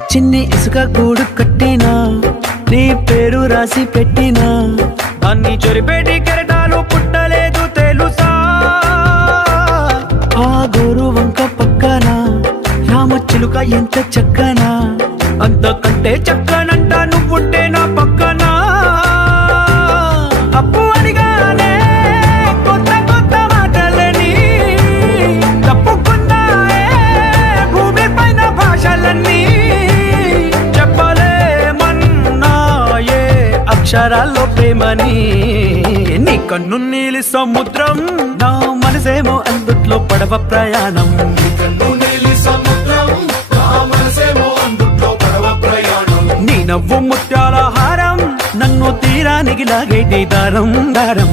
చిన్ని ఇసుక గూడు కట్టినా నీ పేరు రాసి పెట్టినా దాన్ని చొరిపేటి కెరటాలు పుట్టలేదు తెలుసా ఆ గోరు వంక పక్కన రామచిలుక ఎంత చక్కనా అంతకంటే చక్కనంట నువ్వుంటే నా పక్కన అప్పు అడిగానే కొత్త కొత్త మాటలని తప్పుకున్నాయే భూమి పైన భాషలన్నీ చెప్పలేమన్నాయే అక్షరాల్లో ప్రేమని నీ కన్ను నీలి సముద్రం నా మనసేమో అందుట్లో పడవ ప్రయాణం నీ నవ్వు ముత్యాల హారం నన్ను తీరానికి లాగేటి దారం దారం